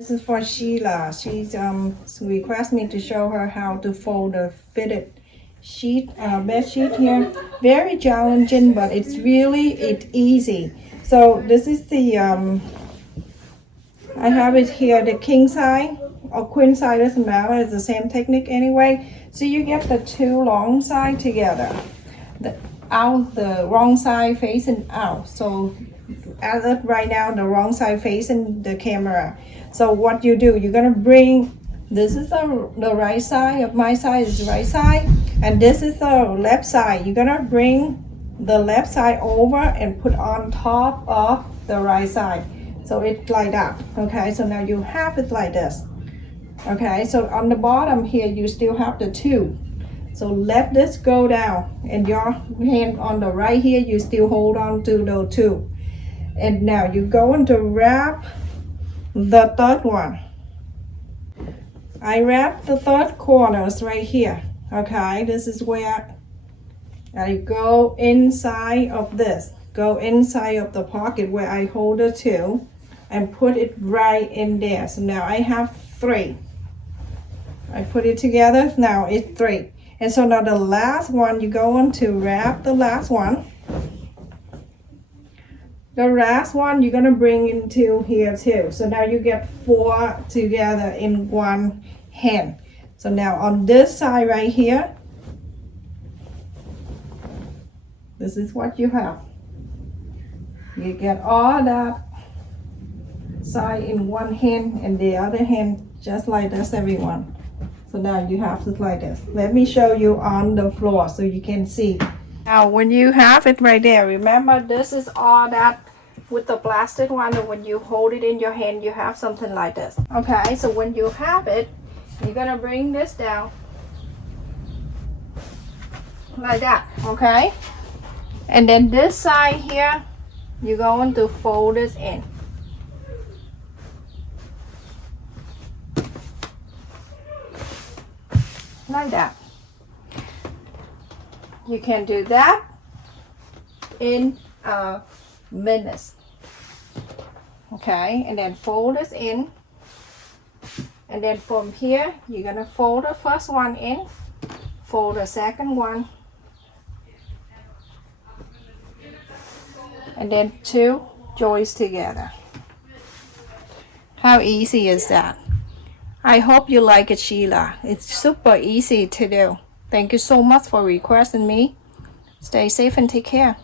This is for Sheila. She's requested me to show her how to fold a fitted sheet, bed sheet here. Very challenging, but it's easy. So this is the I have it here, the king size or queen size, doesn't matter. It's the same technique anyway. So you get the two long side together. The wrong side facing out. So as of right now, the wrong side facing the camera. So what you do, you're gonna bring, this is the right side of my side is the right side, and this is the left side. You're gonna bring the left side over and put on top of the right side. So it's like that, okay? So now you have it like this, okay? So on the bottom here, you still have the two. So let this go down, and your hand on the right here, you still hold on to the two. And now you're going to wrap the third one. I wrap the third corners right here, okay? This is where I go inside of this, go inside of the pocket where I hold the two and put it right in there. So now I have three. I put it together, now it's three. And so now the last one, you go on to wrap the last one. The last one you're gonna bring into here too. So now you get four together in one hand. So now on this side right here, this is what you have. You get all that side in one hand and the other hand just like this, everyone. So now you have it like this. Let me show you on the floor so you can see. Now when you have it right there, remember this is all that with the plastic one, and when you hold it in your hand, you have something like this. Okay, so when you have it, you're gonna bring this down like that, okay? And then this side here, you're going to fold it in. Like that. You can do that in a minute. Okay, and then fold this in, and then from here you're gonna fold the first one in, fold the second one, and then two joins together. How easy is that? I hope you like it, Sheila. It's super easy to do. Thank you so much for requesting me. Stay safe and take care.